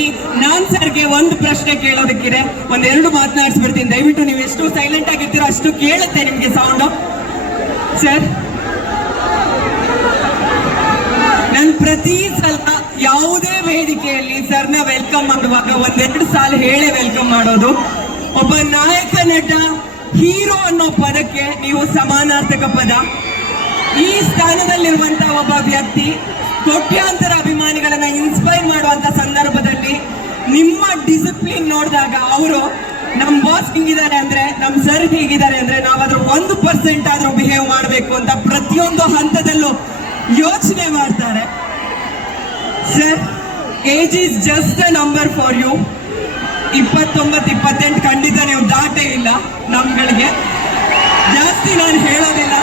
ನಾನ್ ಸರ್ಗೆ ಒಂದು ಪ್ರಶ್ನೆ ಕೇಳೋದಕ್ಕಿದೆ. ಒಂದೆರಡು ಮಾತನಾಡಿಸ್ಬಿಡ್ತೀನಿ. ದಯವಿಟ್ಟು ನೀವು ಎಷ್ಟು ಸೈಲೆಂಟ್ ಆಗಿರ್ತೀರೋ ಅಷ್ಟು ಕೇಳುತ್ತೆ ನಿಮ್ಗೆ ಸೌಂಡ್ ಸರ್ ನಾನು ಪ್ರತಿ ಸಲ ಯಾವುದೇ ವೇದಿಕೆಯಲ್ಲಿ ಸರ್ನ ವೆಲ್ಕಮ್ ಮಾಡುವಾಗ ಒಂದೆರಡು ಸಾಲ ಹೇಳೇ ವೆಲ್ಕಮ್ ಮಾಡೋದು. ಒಬ್ಬ ನಾಯಕ ನಟ, ಹೀರೋ ಅನ್ನೋ ಪದಕ್ಕೆ ನೀವು ಸಮಾನಾರ್ಥಕ ಪದ. ಈ ಸ್ಥಾನದಲ್ಲಿರುವಂತ ಒಬ್ಬ ವ್ಯಕ್ತಿ ಕೋಟ್ಯಾಂತರ ಅಭಿಮಾನಿಗಳನ್ನ ಇನ್ಸ್ಪೈರ್ ನಿಮ್ಮ ಡಿಸಿಪ್ಲಿನ್ ನೋಡಿದಾಗ ಅವರು ನಮ್ ಬಾಸ್ ಹಿಂಗಿದ್ದಾರೆ ಅಂದ್ರೆ, ನಮ್ ಸರ್ ಹೀಗಿದ್ದಾರೆ ಅಂದ್ರೆ ನಾವಾದ್ರೂ ಒಂದು ಪರ್ಸೆಂಟ್ ಆದ್ರೂ ಬಿಹೇವ್ ಮಾಡಬೇಕು ಅಂತ ಪ್ರತಿಯೊಂದು ಹಂತದಲ್ಲೂ ಯೋಚನೆ ಮಾಡ್ತಾರೆ. Sir age is just a number for you ಇಪ್ಪತ್ತೊಂಬತ್ತು, ಇಪ್ಪತ್ತೆಂಟು ಖಂಡಿತ ನೀವು ದಾಟೇ ಇಲ್ಲ ನಮ್ಗಳಿಗೆ. ಜಾಸ್ತಿ ನಾನು ಹೇಳೋದಿಲ್ಲ.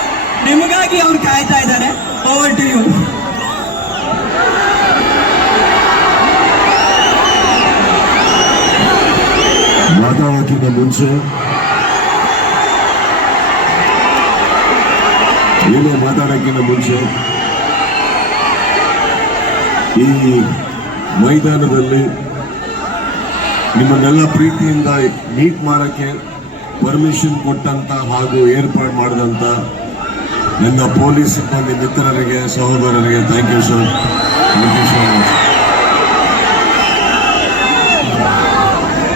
ನಿಮಗಾಗಿ ಅವ್ರು ಕಾಯ್ತಾ ಇದ್ದಾರೆ. ಓವರ್ ಟು ಯು ಮಾತಾಡೋಕ್ಕಿಂತ ಮುಂಚೆ ಏನೇ ಮಾತಾಡೋಕ್ಕಿಂತ ಮುಂಚೆ ಈ ಮೈದಾನದಲ್ಲಿ ನಿಮ್ಮನ್ನೆಲ್ಲ ಪ್ರೀತಿಯಿಂದ ಮೀಟ್ ಮಾಡೋಕ್ಕೆ ಪರ್ಮಿಷನ್ ಕೊಟ್ಟಂತ ಹಾಗೂ ಏರ್ಪಾಡು ಮಾಡಿದಂತ ನನ್ನ ಪೊಲೀಸ್ ಸಿಬ್ಬಂದಿ ಮಿತ್ರರಿಗೆ, ಸಹೋದರರಿಗೆ thank you sir thank you so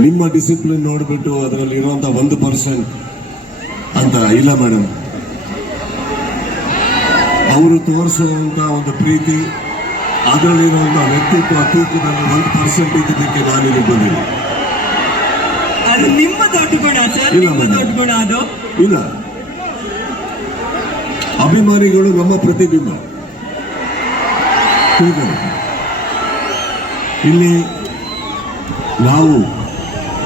ನಿಮ್ಮ ಡಿಸಿಪ್ಲಿನ್ ನೋಡಿಬಿಟ್ಟು ಅದರಲ್ಲಿ ಇರುವಂತ ಒಂದು ಪರ್ಸೆಂಟ್ ಅಂತ ಇಲ್ಲ ಮೇಡಮ್ ಅವರು ತೋರಿಸುವಂತ ಒಂದು ಪ್ರೀತಿ ಅದರಲ್ಲಿರುವಂತ ವ್ಯಕ್ತಿತ್ವ ತೂಕದಲ್ಲಿ ಒಂದು ಪರ್ಸೆಂಟ್ ಇದ್ದಕ್ಕೆ ನಾನು ಇಲ್ಲಿ ಬಂದಿಲ್ಲ ಅದು ನಿಮ್ಮ ದೊಡ್ಡ ಗುಣ ಸರ್ ಇಲ್ಲ ನಿಮ್ಮ madam. ದೊಡ್ಡ ಗುಣ ಅದು. ಇಲ್ಲ. ಅಭಿಮಾನಿಗಳು ನಮ್ಮ ಪ್ರತಿಬಿಂಬ. ಇಲ್ಲಿ ನಾವು